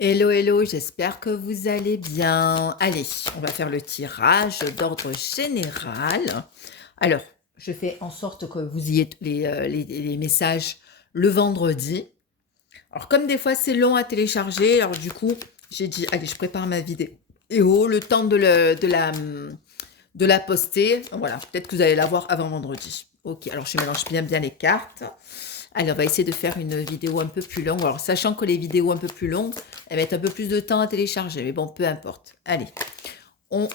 Hello, hello, j'espère que vous allez bien. Allez, on va faire le tirage d'ordre général. Alors, je fais en sorte que vous ayez les messages le vendredi. Alors, comme des fois c'est long à télécharger, alors du coup, j'ai dit, allez, je prépare ma vidéo. Et le temps de la poster. Voilà, peut-être que vous allez la voir avant vendredi. Ok, alors je mélange bien les cartes. Allez, on va essayer de faire une vidéo un peu plus longue. Alors, sachant que les vidéos un peu plus longues, elles mettent un peu plus de temps à télécharger. Mais bon, peu importe. Allez, on,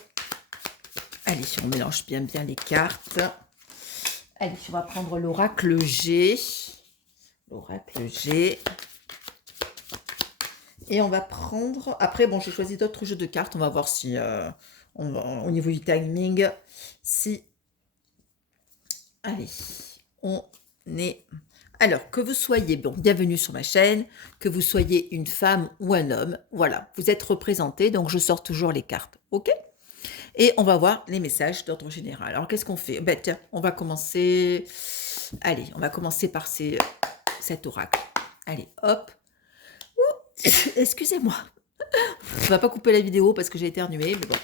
allez, on mélange bien les cartes. Allez, on va prendre l'oracle G. L'oracle G. Et on va prendre... Après, bon, j'ai choisi d'autres jeux de cartes. On va voir si, au niveau du timing, si... Allez, on est... Alors, que vous soyez, bon, bienvenue sur ma chaîne, que vous soyez une femme ou un homme, voilà, vous êtes représenté, donc je sors toujours les cartes, ok? Et on va voir les messages d'ordre général. Alors, qu'est-ce qu'on fait? Ben, tiens, on va commencer... Allez, on va commencer par cet oracle. Allez, hop. Ouh, excusez-moi. On va pas couper la vidéo parce que j'ai éternué, mais bon.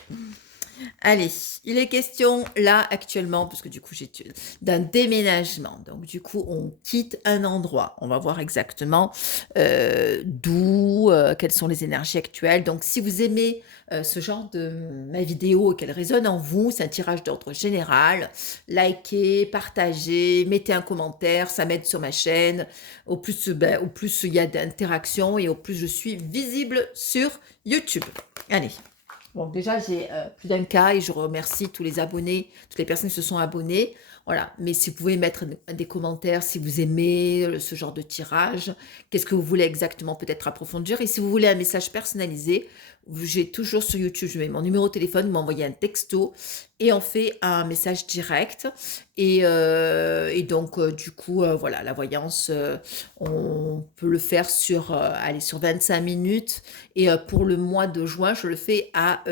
Allez, il est question là actuellement, parce que du coup j'ai d'un déménagement. Donc du coup on quitte un endroit. On va voir exactement d'où, quelles sont les énergies actuelles. Donc si vous aimez ce genre de ma vidéo et qu'elle résonne en vous, c'est un tirage d'ordre général. Likez, partagez, mettez un commentaire, ça m'aide sur ma chaîne. Au plus il y a d'interactions et au plus je suis visible sur YouTube. Allez. Bon, déjà, j'ai plus d'un cas et je remercie tous les abonnés, toutes les personnes qui se sont abonnées. Voilà, mais si vous pouvez mettre des commentaires, si vous aimez ce genre de tirage, qu'est-ce que vous voulez exactement peut-être approfondir. Et si vous voulez un message personnalisé, j'ai toujours sur YouTube, je mets mon numéro de téléphone, vous m'envoyez un texto et on fait un message direct. Et donc, du coup, voilà, la voyance, on peut le faire sur, allez, sur 25 minutes. Et pour le mois de juin, je le fais à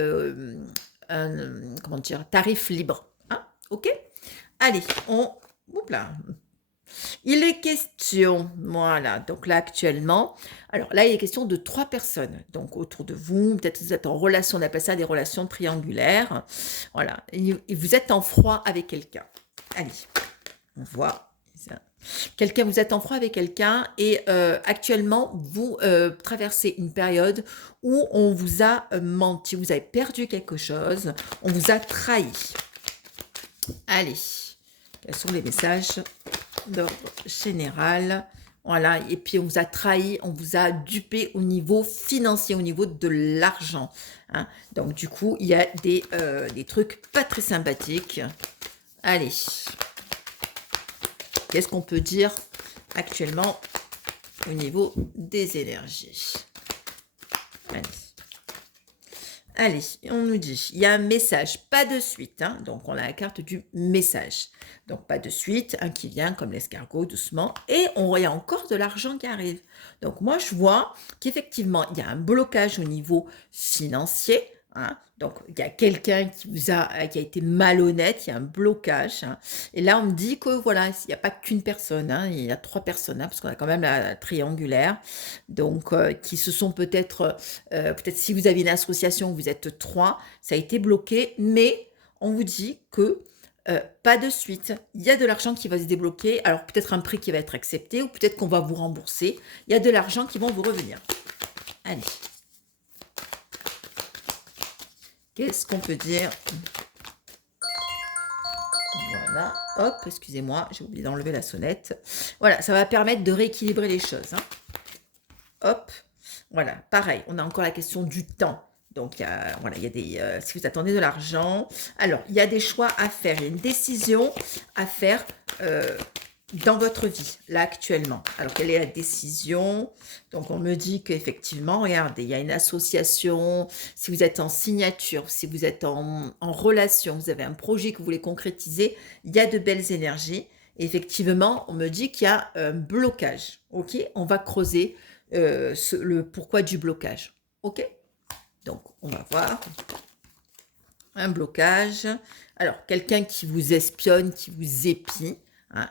comment dire, tarif libre. Hein, ok. Allez, on... Oups là. Il est question, voilà, donc là actuellement, alors là il est question de 3 personnes, donc autour de vous, peut-être vous êtes en relation, on appelle ça des relations triangulaires, voilà, et vous êtes en froid avec quelqu'un. Allez, on voit, quelqu'un, vous êtes en froid avec quelqu'un et actuellement vous traversez une période où on vous a menti, vous avez perdu quelque chose, on vous a trahi. Allez, quels sont les messages d'ordre général? Voilà, et puis on vous a trahi, on vous a dupé au niveau financier, au niveau de l'argent. Hein. Donc du coup, il y a des trucs pas très sympathiques. Allez, qu'est-ce qu'on peut dire actuellement au niveau des énergies? Allez. Allez, on nous dit, il y a un message, pas de suite, hein, donc on a la carte du message. Donc pas de suite, un qui vient comme l'escargot, doucement, et on voit encore de l'argent qui arrive. Donc moi je vois qu'effectivement, il y a un blocage au niveau financier, hein, donc il y a quelqu'un qui a été malhonnête, il y a un blocage, hein, et là on me dit que voilà, il n'y a pas qu'une personne, hein, il y a 3 personnes, hein, parce qu'on a quand même la triangulaire, donc qui se sont peut-être si vous avez une association, vous êtes 3, ça a été bloqué, mais on vous dit que pas de suite. Il y a de l'argent qui va se débloquer, alors peut-être un prix qui va être accepté, ou peut-être qu'on va vous rembourser. Il y a de l'argent qui va vous revenir. Allez. Qu'est-ce qu'on peut dire? Voilà. Hop, excusez-moi, j'ai oublié d'enlever la sonnette. Voilà, ça va permettre de rééquilibrer les choses. Hein. Hop. Voilà, pareil, on a encore la question du temps. Donc, voilà, il y a des, si vous attendez de l'argent, alors, il y a des choix à faire, il y a une décision à faire dans votre vie, là, actuellement. Alors, quelle est la décision? Donc, on me dit qu'effectivement, regardez, il y a une association, si vous êtes en signature, si vous êtes en relation, vous avez un projet que vous voulez concrétiser, il y a de belles énergies. Et effectivement, on me dit qu'il y a un blocage, ok? On va creuser le pourquoi du blocage. Ok? Donc, on va voir un blocage. Alors, quelqu'un qui vous espionne, qui vous épie, hein,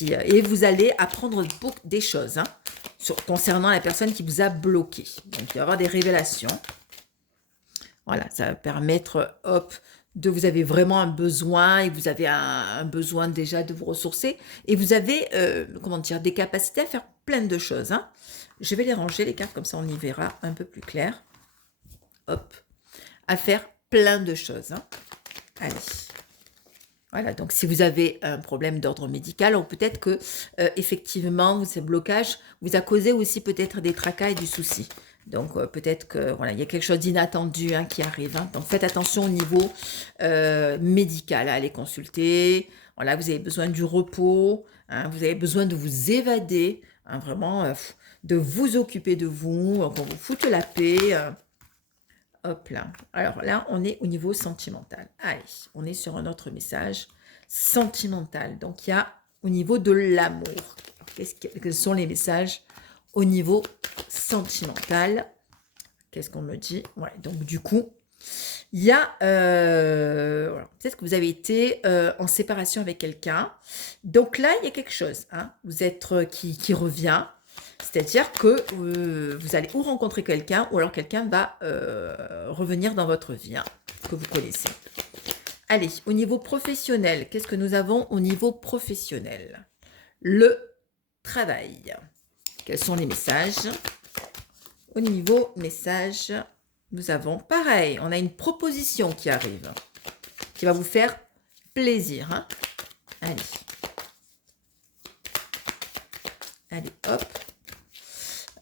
et vous allez apprendre des choses hein, concernant la personne qui vous a bloqué. Donc, il va y avoir des révélations. Voilà, ça va permettre, hop, vous avez vraiment un besoin et vous avez un besoin déjà de vous ressourcer et vous avez, comment dire, des capacités à faire plein de choses. Hein. Je vais les ranger, les cartes, comme ça on y verra un peu plus clair. Hop, à faire plein de choses. Hein. Allez. Voilà, donc si vous avez un problème d'ordre médical, ou peut-être que effectivement, ce blocage vous a causé aussi peut-être des tracas et du souci. Donc peut-être que voilà, il y a quelque chose d'inattendu hein, qui arrive. Hein. Donc faites attention au niveau médical, à aller consulter. Voilà, vous avez besoin du repos, hein, vous avez besoin de vous évader, hein, vraiment de vous occuper de vous, qu'on vous foute la paix. Hop là. Alors là, on est au niveau sentimental. Allez, on est sur un autre message sentimental. Donc, il y a au niveau de l'amour. Quels sont les messages au niveau sentimental? Qu'est-ce qu'on me dit? Ouais, donc du coup, il y a... voilà. Peut-être que vous avez été en séparation avec quelqu'un. Donc là, il y a quelque chose. Hein. Vous êtes qui revient. C'est-à-dire que vous allez ou rencontrer quelqu'un, ou alors quelqu'un va revenir dans votre vie, hein, que vous connaissez. Allez, au niveau professionnel, qu'est-ce que nous avons au niveau professionnel? Le travail. Quels sont les messages? Au niveau message, nous avons pareil, on a une proposition qui arrive, qui va vous faire plaisir. Hein. Allez. Allez, hop.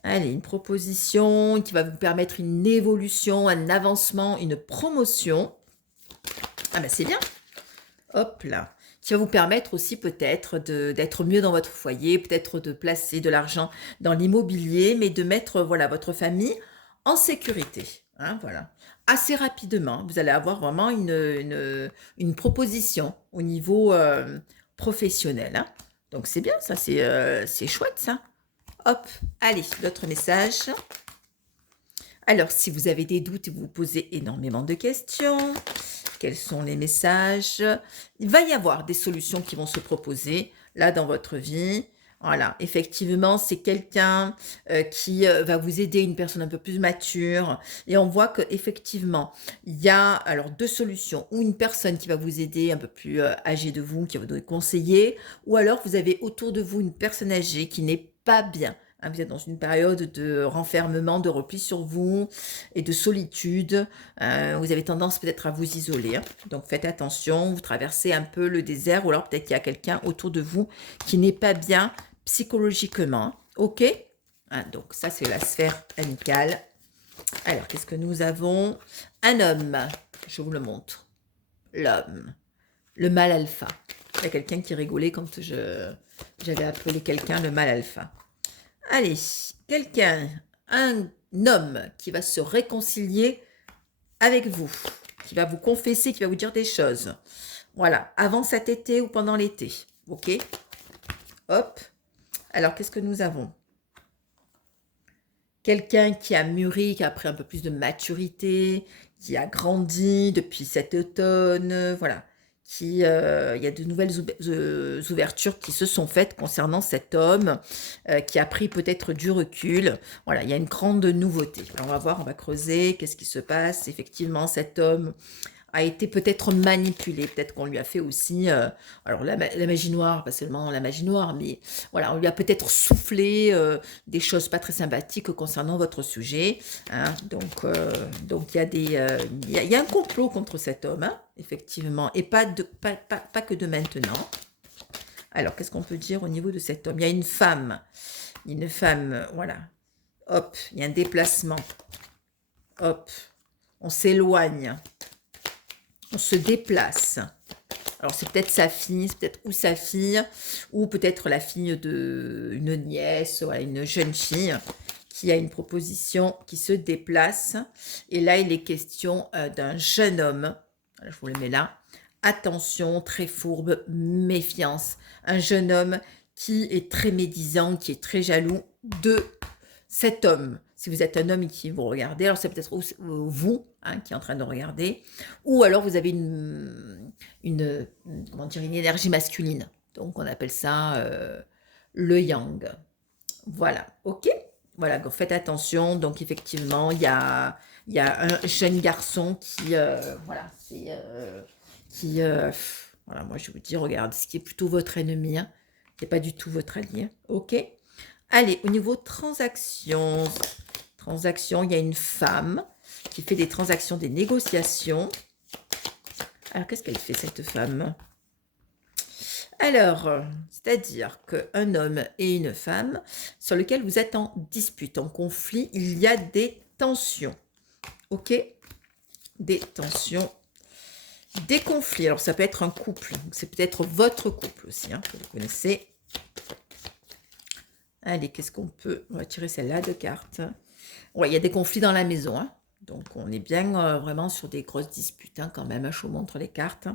Allez, une proposition qui va vous permettre une évolution, un avancement, une promotion. Ah ben c'est bien. Hop là. Qui va vous permettre aussi peut-être d'être mieux dans votre foyer, peut-être de placer de l'argent dans l'immobilier, mais de mettre voilà, votre famille en sécurité. Hein, voilà. Assez rapidement, vous allez avoir vraiment une proposition au niveau professionnel. Hein. Donc c'est bien, ça c'est chouette ça. Hop, allez, d'autres messages. Alors, si vous avez des doutes et vous vous posez énormément de questions, quels sont les messages? Il va y avoir des solutions qui vont se proposer là dans votre vie. Voilà, effectivement, c'est quelqu'un qui va vous aider, une personne un peu plus mature. Et on voit qu'effectivement, il y a alors deux solutions. Ou une personne qui va vous aider, un peu plus âgée de vous, qui va vous donner conseiller. Ou alors, vous avez autour de vous une personne âgée qui n'est pas bien. Hein, vous êtes dans une période de renfermement, de repli sur vous et de solitude. Vous avez tendance peut-être à vous isoler. Hein. Donc, faites attention. Vous traversez un peu le désert ou alors peut-être qu'il y a quelqu'un autour de vous qui n'est pas bien psychologiquement. OK? Hein, donc, ça, c'est la sphère amicale. Alors, qu'est-ce que nous avons? Un homme. Je vous le montre. L'homme. Le mâle alpha. Il y a quelqu'un qui rigolait quand j'avais appelé quelqu'un le mâle alpha. Allez, quelqu'un, un homme qui va se réconcilier avec vous, qui va vous confesser, qui va vous dire des choses. Voilà, avant cet été ou pendant l'été. OK? Hop. Alors, qu'est-ce que nous avons? Quelqu'un qui a mûri, qui a pris un peu plus de maturité, qui a grandi depuis cet automne, voilà. Il y a de nouvelles ouvertures qui se sont faites concernant cet homme, qui a pris peut-être du recul. Voilà, il y a une grande nouveauté. Alors, on va voir, on va creuser, qu'est-ce qui se passe. Effectivement, cet homme a été peut-être manipulé, peut-être qu'on lui a fait aussi, alors la magie noire, pas seulement la magie noire, mais voilà, on lui a peut-être soufflé des choses pas très sympathiques concernant votre sujet. Hein, donc il y a il y a un complot contre cet homme, hein, effectivement, et pas que de maintenant. Alors, qu'est-ce qu'on peut dire au niveau de cet homme? Il y a une femme, voilà. Hop, il y a un déplacement. Hop, on s'éloigne. On se déplace. Alors, c'est peut-être sa fille, c'est peut-être ou sa fille, ou peut-être la fille d'une nièce, voilà, une jeune fille qui a une proposition, qui se déplace. Et là, il est question d'un jeune homme. Je vous le mets là. Attention, très fourbe, méfiance. Un jeune homme qui est très médisant, qui est très jaloux de cet homme. Si vous êtes un homme et qui vous regardez, alors c'est peut-être vous hein, qui est en train de regarder, ou alors vous avez comment dire, une énergie masculine. Donc on appelle ça le yang. Voilà, ok. Voilà, donc faites attention. Donc effectivement, il y a un jeune garçon qui, voilà, voilà, moi je vous dis, regarde, ce qui est plutôt votre ennemi, hein, c'est pas du tout votre allié, ok. Allez, au niveau transactions, il y a une femme qui fait des transactions, des négociations. Alors, qu'est-ce qu'elle fait, cette femme? Alors, c'est-à-dire qu'un homme et une femme sur lequel vous êtes en dispute, en conflit, il y a des tensions. Ok? Des tensions, des conflits. Alors, ça peut être un couple. C'est peut-être votre couple aussi, hein, que vous connaissez. Allez, qu'est-ce qu'on peut... On va tirer celle-là de cartes. Ouais, il y a des conflits dans la maison, hein. Donc, on est bien vraiment sur des grosses disputes, hein, quand même. Je vous montre les cartes.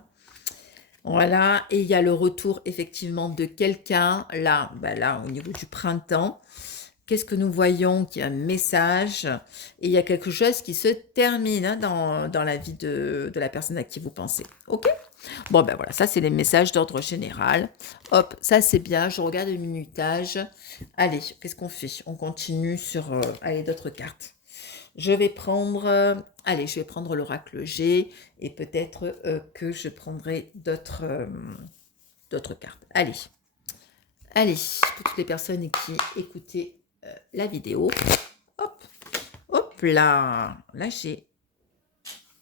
Voilà, et il y a le retour effectivement de quelqu'un, là, là, au niveau du printemps. Qu'est-ce que nous voyons? Qu'il y a un message, et il y a quelque chose qui se termine, hein, dans la vie de la personne à qui vous pensez. Ok? Bon, ben voilà, ça c'est les messages d'ordre général. Hop, ça c'est bien, je regarde le minutage. Allez, qu'est-ce qu'on fait? On continue sur, allez, d'autres cartes. Je vais prendre, allez, je vais prendre l'oracle G et peut-être que je prendrai d'autres cartes. Allez, allez, pour toutes les personnes qui écoutaient la vidéo. Hop, hop là, là j'ai...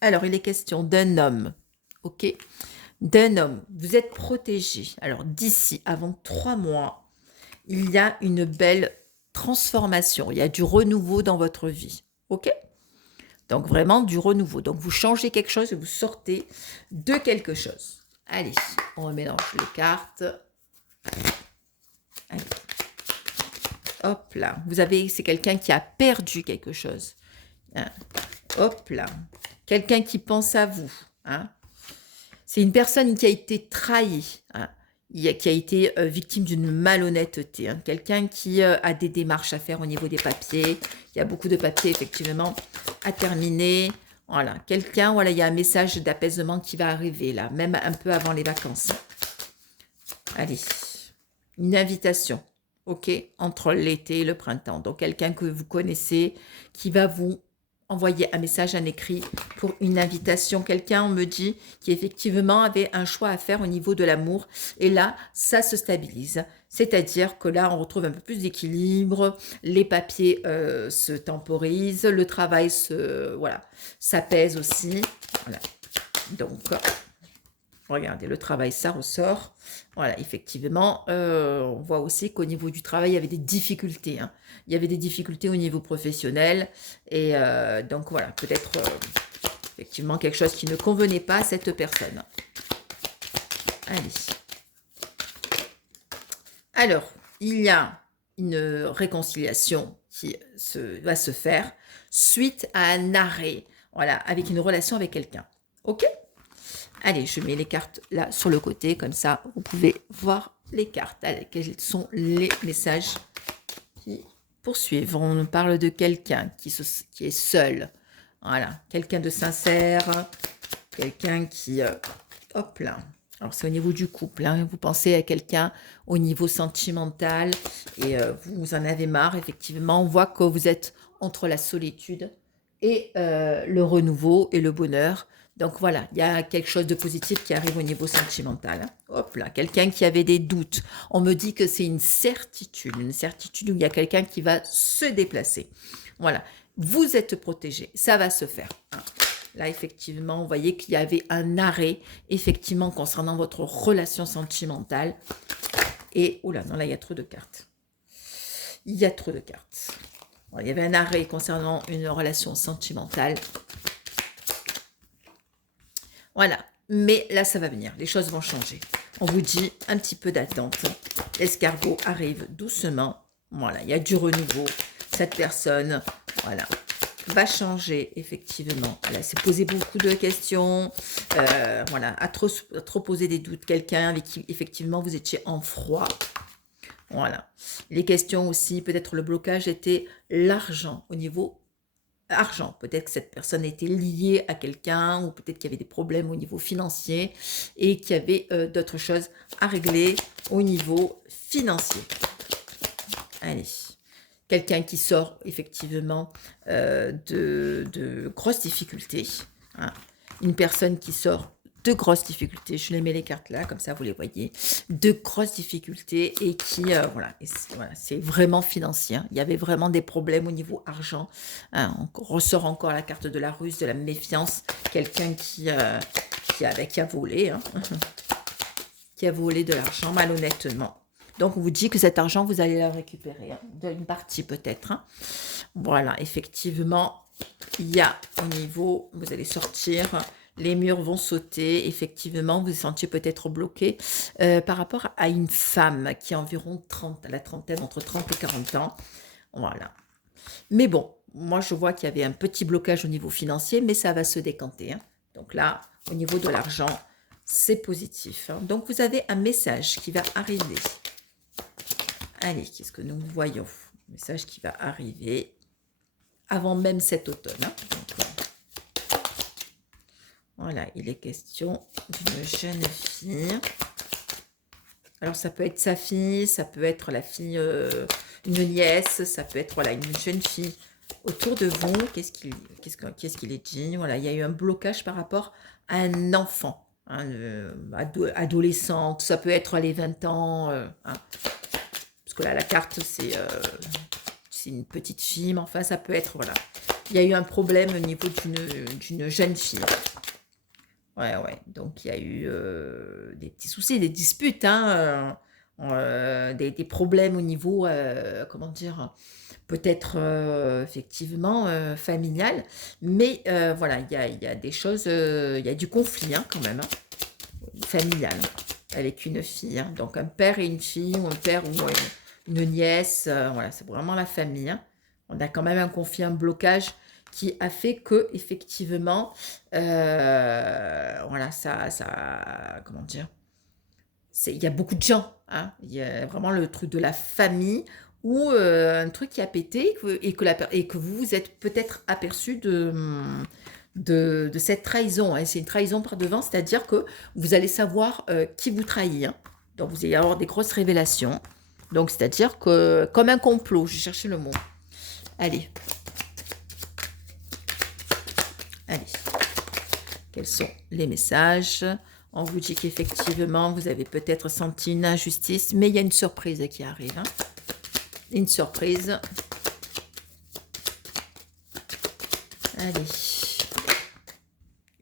Alors, il est question d'un homme, ok? D'un homme, vous êtes protégé. Alors, d'ici, avant 3 mois, il y a une belle transformation. Il y a du renouveau dans votre vie, ok? Donc vraiment du renouveau. Donc vous changez quelque chose et vous sortez de quelque chose. Allez, on remélange les cartes. Allez. Hop là. Vous avez, c'est quelqu'un qui a perdu quelque chose. Hein. Hop là. Quelqu'un qui pense à vous. Hein. C'est une personne qui a été trahie. Hein. Qui a été victime d'une malhonnêteté. Hein. Quelqu'un qui a des démarches à faire au niveau des papiers. Il y a beaucoup de papiers, effectivement, à terminer. Voilà, quelqu'un, voilà, il y a un message d'apaisement qui va arriver, là, même un peu avant les vacances. Allez, une invitation, ok, entre l'été et le printemps. Donc, quelqu'un que vous connaissez qui va vous envoyer un message, un écrit pour une invitation. Quelqu'un, on me dit, qui effectivement avait un choix à faire au niveau de l'amour. Et là, ça se stabilise. C'est-à-dire que là, on retrouve un peu plus d'équilibre. Les papiers se temporisent. Le travail voilà, s'apaise aussi. Voilà. Donc, regardez, le travail, ça ressort. Voilà, effectivement, on voit aussi qu'au niveau du travail, il y avait des difficultés. Hein. Il y avait des difficultés au niveau professionnel. Et donc, voilà, peut-être effectivement quelque chose qui ne convenait pas à cette personne. Allez. Alors, il y a une réconciliation qui va se faire suite à un arrêt, voilà, avec une relation avec quelqu'un. Ok? Allez, je mets les cartes là sur le côté, comme ça, vous pouvez voir les cartes. Allez, quels sont les messages qui poursuivent? On parle de quelqu'un qui est seul. Voilà, quelqu'un de sincère, quelqu'un qui... hop là. Alors, c'est au niveau du couple. Hein. Vous pensez à quelqu'un au niveau sentimental et vous en avez marre, effectivement. On voit que vous êtes entre la solitude et le renouveau et le bonheur. Donc voilà, il y a quelque chose de positif qui arrive au niveau sentimental. Hein. Hop là, quelqu'un qui avait des doutes. On me dit que c'est une certitude où il y a quelqu'un qui va se déplacer. Voilà, vous êtes protégé, ça va se faire. Hein. Là, effectivement, vous voyez qu'il y avait un arrêt, effectivement, concernant votre relation sentimentale. Et, oula, non, là, il y a trop de cartes. Il y a trop de cartes. Bon, il y avait un arrêt concernant une relation sentimentale. Voilà, mais là, ça va venir. Les choses vont changer. On vous dit un petit peu d'attente. L'escargot arrive doucement. Voilà, il y a du renouveau. Cette personne, voilà, va changer, effectivement. Elle s'est posé beaucoup de questions. Voilà, a trop posé des doutes. Quelqu'un avec qui, effectivement, vous étiez en froid. Voilà. Les questions aussi, peut-être le blocage était l'argent au niveau argent. Peut-être que cette personne était liée à quelqu'un ou peut-être qu'il y avait des problèmes au niveau financier et qu'il y avait d'autres choses à régler au niveau financier. Allez. Quelqu'un qui sort effectivement de grosses difficultés, hein. Une personne qui sort de grosses difficultés, je les mets les cartes là, comme ça vous les voyez, de grosses difficultés et qui, voilà, voilà, c'est vraiment financier, hein. Il y avait vraiment des problèmes au niveau argent, hein. On ressort encore la carte de la ruse, de la méfiance, quelqu'un qui a volé, hein, qui a volé de l'argent malhonnêtement. Donc, on vous dit que cet argent, vous allez le récupérer, hein, d'une partie peut-être, hein. Voilà, effectivement, il y a au niveau, vous allez sortir, les murs vont sauter, effectivement, vous vous sentiez peut-être bloqué par rapport à une femme qui a environ 30, à la trentaine, entre 30 et 40 ans. Voilà. Mais bon, moi, je vois qu'il y avait un petit blocage au niveau financier, mais ça va se décanter, hein. Donc là, au niveau de l'argent, c'est positif, hein. Donc, vous avez un message qui va arriver. Allez, qu'est-ce que nous voyons? Message qui va arriver avant même cet automne, hein. Donc, voilà, il est question d'une jeune fille. Alors, ça peut être sa fille, ça peut être la fille, une nièce, ça peut être voilà, une jeune fille autour de vous. Qu'est-ce qu'il est dit? Voilà, il y a eu un blocage par rapport à un enfant, hein, adolescente, ça peut être les 20 ans, hein. Parce que là, la carte, c'est une petite fille, mais enfin, ça peut être, voilà. Il y a eu un problème au niveau d'une jeune fille. Ouais, ouais. Donc, il y a eu des petits soucis, des disputes, hein, des problèmes au niveau, comment dire, peut-être effectivement familial. Mais voilà, il y a des choses, il y a du conflit, hein, quand même, hein, familial, avec une fille, hein. Donc, un père et une fille, ou un père ou une nièce, voilà, c'est vraiment la famille, hein. On a quand même un conflit, un blocage qui a fait que effectivement, voilà, comment dire, il y a beaucoup de gens, hein. Il y a vraiment le truc de la famille ou un truc qui a pété et que vous vous êtes peut-être aperçu de cette trahison, hein. C'est une trahison par devant, c'est-à-dire que vous allez savoir qui vous trahit, hein. Donc vous allez avoir des grosses révélations. Donc c'est-à-dire que comme un complot, j'ai cherché le mot. Allez. Allez. Quels sont les messages? On vous dit qu'effectivement, vous avez peut-être senti une injustice, mais il y a une surprise qui arrive, hein. Une surprise. Allez.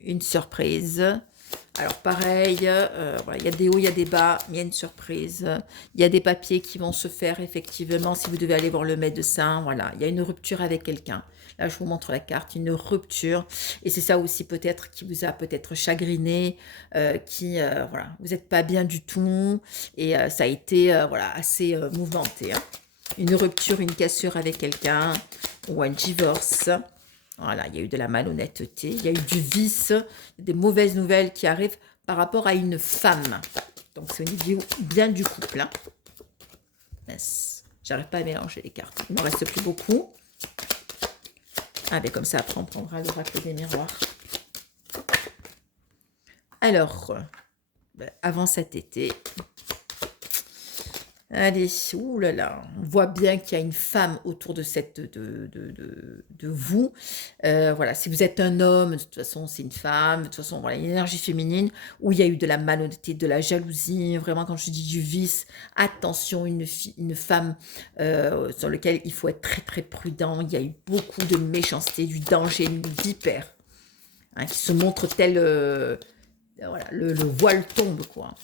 Une surprise. Alors pareil, voilà, il y a des hauts, il y a des bas, mais il y a une surprise. Il y a des papiers qui vont se faire effectivement si vous devez aller voir le médecin. Voilà, il y a une rupture avec quelqu'un. Là, je vous montre la carte, une rupture. Et c'est ça aussi peut-être qui vous a peut-être chagriné, voilà, vous n'êtes pas bien du tout. Et ça a été voilà, assez mouvementé, hein. Une rupture, une cassure avec quelqu'un ou un divorce. Voilà, il y a eu de la malhonnêteté, il y a eu du vice, des mauvaises nouvelles qui arrivent par rapport à une femme. Donc, c'est au niveau bien du couple, hein. Yes. J'arrive pas à mélanger les cartes. Il ne me reste plus beaucoup. Ah, mais comme ça, après, on prendra l'oracle des miroirs. Alors, avant cet été... Allez, oulala, on voit bien qu'il y a une femme autour de vous. Voilà, si vous êtes un homme, de toute façon, c'est une femme. De toute façon, voilà, une énergie féminine où il y a eu de la malhonnêteté, de la jalousie. Vraiment, quand je dis du vice, attention, une femme sur laquelle il faut être très, très prudent. Il y a eu beaucoup de méchanceté, du danger, une vipère, hein, qui se montre tel... voilà, le voile tombe, quoi.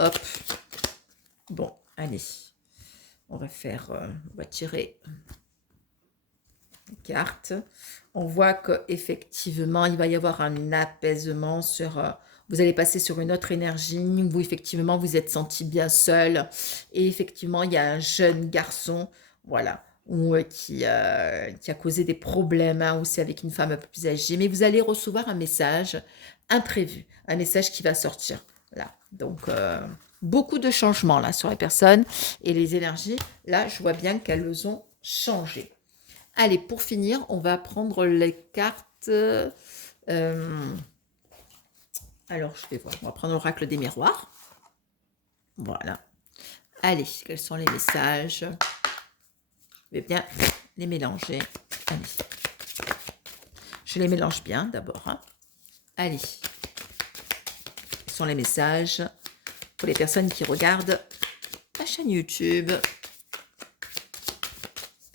Hop. Bon, allez. On va tirer une carte. On voit qu'effectivement, il va y avoir un apaisement sur... vous allez passer sur une autre énergie. Vous, effectivement, vous êtes senti bien seul. Et effectivement, il y a un jeune garçon, voilà, qui a causé des problèmes, hein, aussi avec une femme un peu plus âgée. Mais vous allez recevoir un message imprévu. Un message qui va sortir. Là, donc beaucoup de changements là sur les personnes et les énergies. Là, je vois bien qu'elles ont changé. Allez, pour finir, on va prendre les cartes. Alors, je vais voir. On va prendre l'oracle des miroirs. Voilà. Allez, quels sont les messages? Je vais bien les mélanger. Allez. Je les mélange bien d'abord. Hein. Allez. Quels sont les messages pour les personnes qui regardent la chaîne YouTube?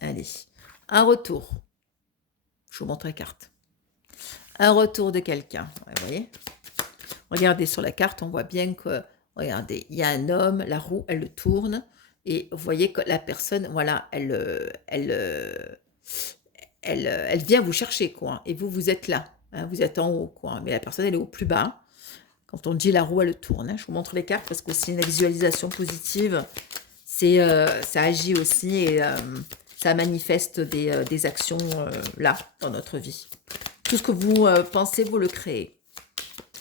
Allez. Un retour. Je vous montre la carte. Un retour de quelqu'un. Ouais, vous voyez? Regardez sur la carte, on voit bien que, regardez, il y a un homme, la roue, elle le tourne. Et vous voyez que la personne, voilà, elle vient vous chercher, quoi. Et vous, vous êtes là. Hein, vous êtes en haut, quoi. Mais la personne, elle est au plus bas. Quand on dit la roue, elle tourne. Hein. Je vous montre les cartes parce que c'est une visualisation positive. Ça agit aussi et ça manifeste des actions là, dans notre vie. Tout ce que vous pensez, vous le créez.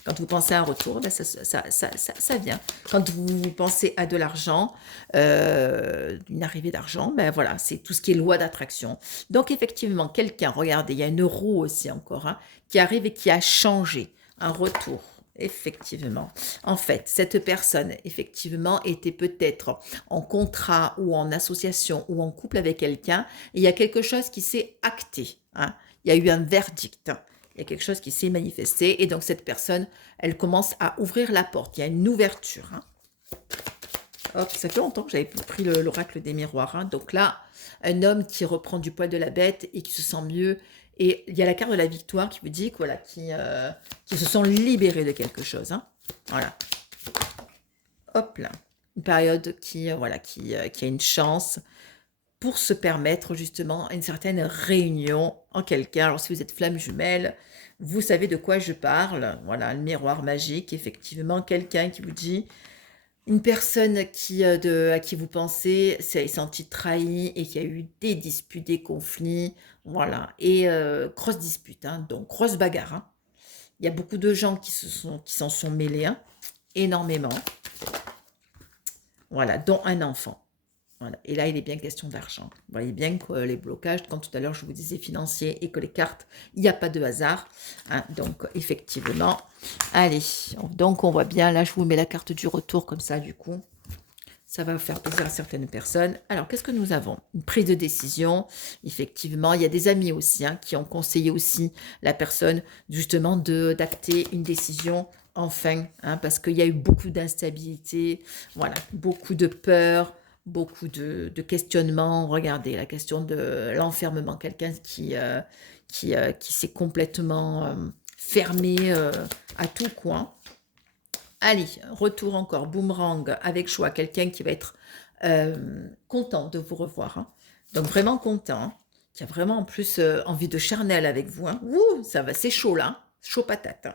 Quand vous pensez à un retour, ben ça vient. Quand vous pensez à de l'argent, une arrivée d'argent, ben voilà, c'est tout ce qui est loi d'attraction. Donc effectivement, quelqu'un, regardez, il y a une roue aussi encore, hein, qui arrive et qui a changé, un retour. Effectivement. En fait, cette personne, effectivement, était peut-être en contrat ou en association ou en couple avec quelqu'un. Et il y a quelque chose qui s'est acté. Hein. Il y a eu un verdict. Il y a quelque chose qui s'est manifesté. Et donc, cette personne, elle commence à ouvrir la porte. Il y a une ouverture. Hein. Hop, ça fait longtemps que j'avais pris l'oracle des miroirs. Hein. Donc là, un homme qui reprend du poil de la bête et qui se sent mieux. Et il y a la carte de la victoire qui vous dit que, voilà, qui se sont libérés de quelque chose. Hein. Voilà. Hop là. Une période voilà, qui a une chance pour se permettre justement une certaine réunion en quelqu'un. Alors si vous êtes flamme jumelle, vous savez de quoi je parle. Voilà, le miroir magique, effectivement, quelqu'un qui vous dit, une personne à qui vous pensez s'est sentie trahie et qui a eu des disputes, des conflits, voilà, et grosse dispute, hein, donc grosse bagarre. Hein. Il y a beaucoup de gens qui s'en sont mêlés, hein, énormément, voilà, dont un enfant. Voilà. Et là, il est bien question d'argent. Vous voyez bien que les blocages, comme tout à l'heure, je vous disais financiers et que les cartes, il n'y a pas de hasard. Hein. Donc, effectivement, allez. Donc, on voit bien, là, je vous mets la carte du retour comme ça, du coup. Ça va faire plaisir à certaines personnes. Alors, qu'est-ce que nous avons? Une prise de décision. Effectivement, il y a des amis aussi hein, qui ont conseillé aussi la personne, justement, d'acter une décision enfin. Hein, parce qu'il y a eu beaucoup d'instabilité, voilà, beaucoup de peur, beaucoup de questionnements. Regardez, la question de l'enfermement. Quelqu'un qui s'est complètement fermé à tout coin. Allez, retour encore, boomerang, avec choix. Quelqu'un qui va être content de vous revoir. Hein. Donc vraiment content. Hein, qui a vraiment en plus envie de charnel avec vous. Hein. Ouh, ça va, c'est chaud là. Hein, chaud patate. Hein.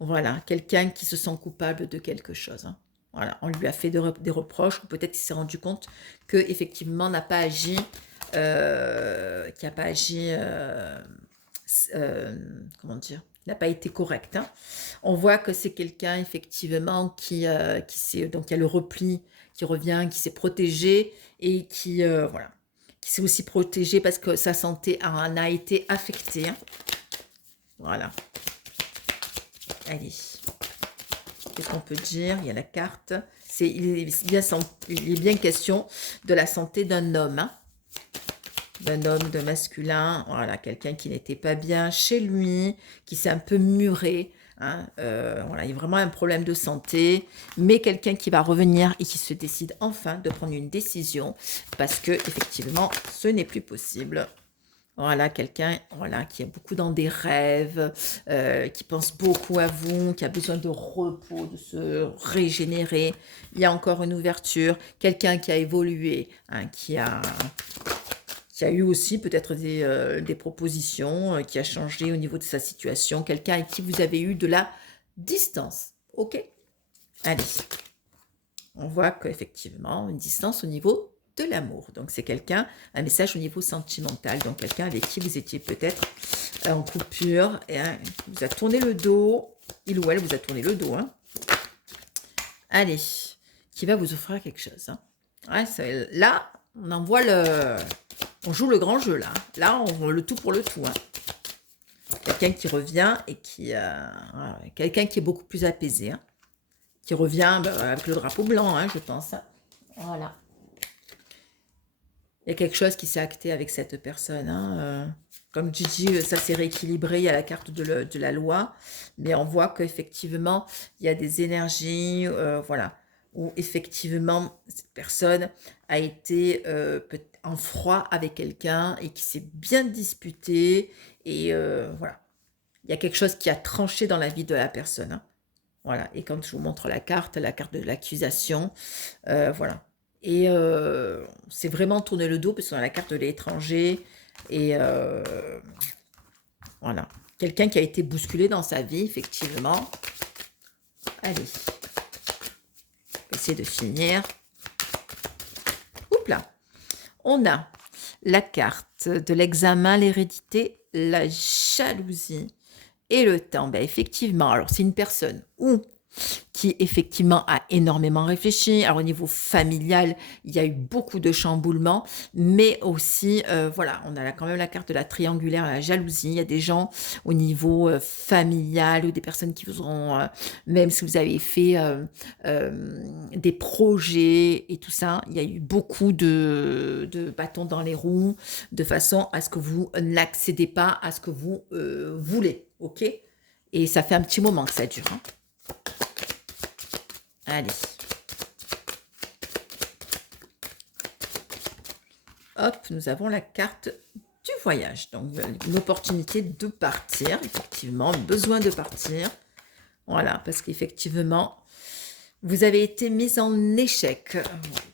Voilà, quelqu'un qui se sent coupable de quelque chose. Hein. Voilà, on lui a fait des reproches, ou peut-être qu'il s'est rendu compte qu'effectivement n'a pas agi, qui n'a pas agi, comment dire, n'a pas été correct. Hein. On voit que c'est quelqu'un effectivement qui s'est, donc il y a le repli qui revient, qui s'est protégé et voilà, qui s'est aussi protégé parce que sa santé a été affectée. Hein. Voilà. Allez. Qu'est-ce qu'on peut dire? Il y a la carte. Il est bien question de la santé d'un homme. Hein. D'un homme, de masculin. Voilà, quelqu'un qui n'était pas bien chez lui, qui s'est un peu muré. Hein, voilà, il y a vraiment un problème de santé, mais quelqu'un qui va revenir et qui se décide enfin de prendre une décision parce que effectivement, ce n'est plus possible. Voilà, quelqu'un voilà, qui est beaucoup dans des rêves, qui pense beaucoup à vous, qui a besoin de repos, de se régénérer. Il y a encore une ouverture. Quelqu'un qui a évolué, hein, qui a eu aussi peut-être des propositions, qui a changé au niveau de sa situation. Quelqu'un avec qui vous avez eu de la distance. OK? Allez. On voit qu'effectivement, une distance au niveau de l'amour. Donc, c'est quelqu'un, un message au niveau sentimental. Donc, quelqu'un avec qui vous étiez peut-être en coupure. Et vous a tourné le dos. Il ou elle vous a tourné le dos. Hein. Allez. Qui va vous offrir quelque chose. Hein. Ouais, là, on envoie on joue le grand jeu, là. Là, on veut le tout pour le tout. Hein. Quelqu'un qui revient et quelqu'un qui est beaucoup plus apaisé. Hein. Qui revient avec le drapeau blanc, hein, je pense. Hein. Voilà. Il y a quelque chose qui s'est acté avec cette personne. Hein. Comme tu dis, ça s'est rééquilibré. Il y a la carte de la loi. Mais on voit qu'effectivement, il y a des énergies, voilà, où effectivement, cette personne a été en froid avec quelqu'un et qui s'est bien disputé. Et voilà. Il y a quelque chose qui a tranché dans la vie de la personne. Hein. Voilà. Et quand je vous montre la carte de l'accusation, voilà. Et c'est vraiment tourner le dos parce qu'on a la carte de l'étranger. Et voilà. Quelqu'un qui a été bousculé dans sa vie, effectivement. Allez. On va essayer de finir. Oups là. On a la carte de l'examen, l'hérédité, la jalousie et le temps. Ben, effectivement, alors c'est une personne où qui effectivement a énormément réfléchi. Alors au niveau familial, il y a eu beaucoup de chamboulements, mais aussi, voilà, on a quand même la carte de la triangulaire, la jalousie. Il y a des gens au niveau familial ou des personnes qui vous auront, même si vous avez fait des projets et tout ça, il y a eu beaucoup de bâtons dans les roues, de façon à ce que vous n'accédez pas à ce que vous voulez, ok? Et ça fait un petit moment que ça dure, hein. Allez. Hop, nous avons la carte du voyage. Donc, une opportunité de partir, effectivement, besoin de partir. Voilà, parce qu'effectivement, vous avez été mise en échec.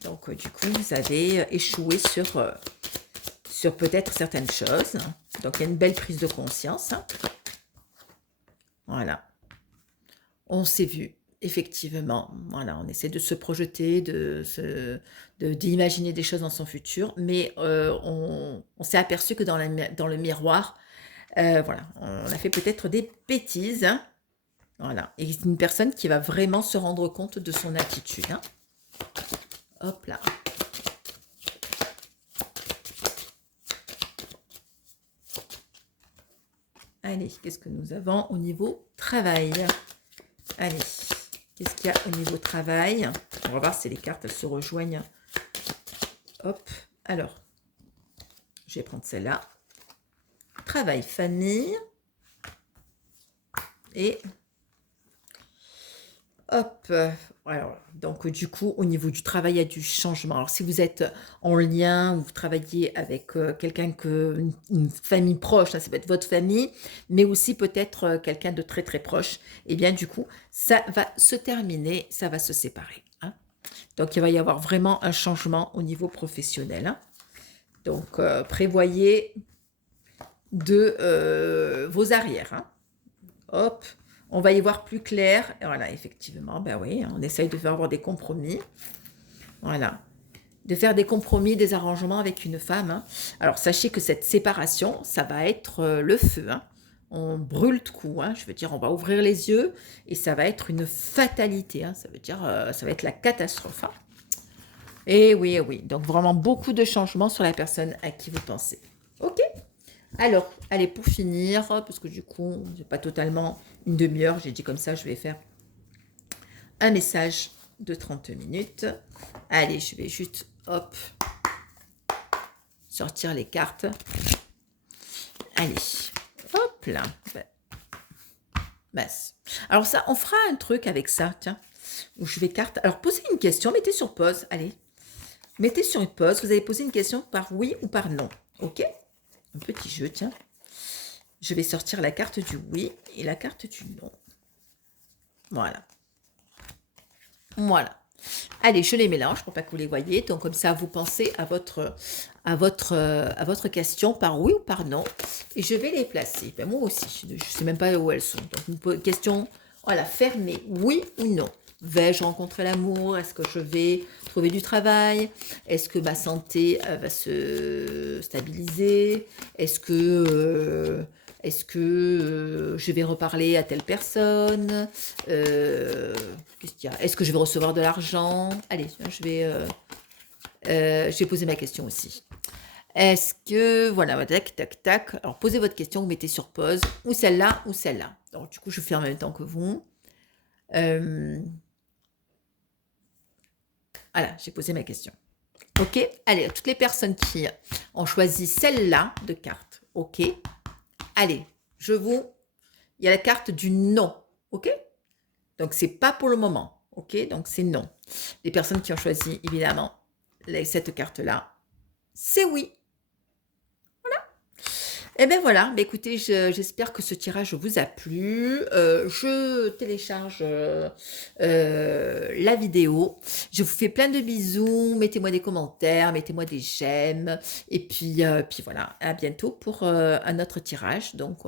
Donc, du coup, vous avez échoué sur peut-être certaines choses. Donc, il y a une belle prise de conscience. Voilà. On s'est vu. Effectivement, voilà, on essaie de se projeter, d'imaginer des choses dans son futur, mais on s'est aperçu que dans le miroir, voilà, on a fait peut-être des bêtises, hein, voilà, et c'est une personne qui va vraiment se rendre compte de son attitude. Hein. Hop là. Allez, qu'est-ce que nous avons au niveau travail? Allez. Qu'est-ce qu'il y a au niveau travail? On va voir si les cartes elles se rejoignent. Hop, alors, je vais prendre celle-là. Travail, famille. Et hop, alors, donc du coup, au niveau du travail, il y a du changement. Alors, si vous êtes en lien ou vous travaillez avec quelqu'un une famille proche, ça peut être votre famille, mais aussi peut-être quelqu'un de très très proche, et bien du coup, ça va se terminer, ça va se séparer. Hein. Donc, il va y avoir vraiment un changement au niveau professionnel. Hein. Donc, prévoyez de vos arrières. Hein. Hop, on va y voir plus clair. Et voilà, effectivement, ben oui, on essaye de faire avoir des compromis. Voilà, de faire des compromis, des arrangements avec une femme. Hein. Alors, sachez que cette séparation, ça va être le feu. Hein. On brûle de coups. Hein. Je veux dire, on va ouvrir les yeux et ça va être une fatalité. Hein. Ça veut dire, ça va être la catastrophe. Hein. Et oui, oui. Donc, vraiment beaucoup de changements sur la personne à qui vous pensez. Ok. Alors, allez, pour finir, parce que du coup, j'ai pas totalement une demi-heure, j'ai dit comme ça, je vais faire un message de 30 minutes. Allez, je vais juste, hop, sortir les cartes. Allez, hop là. Basse. Alors ça, on fera un truc avec ça, tiens, où je vais carte. Alors, posez une question, mettez sur pause, allez. Mettez sur une pause, vous allez poser une question par oui ou par non, ok? Un petit jeu, tiens. Je vais sortir la carte du oui et la carte du non. Voilà. Voilà. Allez, je les mélange pour pas que vous les voyez. Donc, comme ça, vous pensez à votre question par oui ou par non. Et je vais les placer. Ben, moi aussi, je ne sais même pas où elles sont. Donc, une question, voilà, fermée. Oui ou non. Vais-je rencontrer l'amour? Est-ce que je vais trouver du travail? Est-ce que ma santé va se stabiliser? Est-ce que je vais reparler à telle personne? Qu'est-ce qu'il y a? Est-ce que je vais recevoir de l'argent? Allez, je vais poser ma question aussi. Est-ce que, voilà, tac, tac, tac. Alors, posez votre question, vous mettez sur pause, ou celle-là, ou celle-là. Donc, du coup, je fais en même temps que vous. Voilà, j'ai posé ma question. Ok, allez, toutes les personnes qui ont choisi celle-là de carte, ok, allez, il y a la carte du non, ok, donc c'est pas pour le moment, ok, donc c'est non. Les personnes qui ont choisi, évidemment, cette carte-là, c'est oui. Eh bien voilà, bah écoutez, j'espère que ce tirage vous a plu. Je télécharge la vidéo. Je vous fais plein de bisous. Mettez-moi des commentaires, mettez-moi des j'aime. Et puis voilà, à bientôt pour un autre tirage. Donc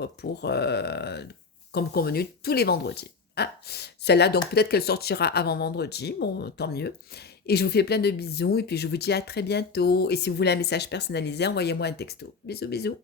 comme convenu, tous les vendredis. Hein. Celle-là, donc peut-être qu'elle sortira avant vendredi. Bon, tant mieux. Et je vous fais plein de bisous. Et puis je vous dis à très bientôt. Et si vous voulez un message personnalisé, envoyez-moi un texto. Bisous, bisous.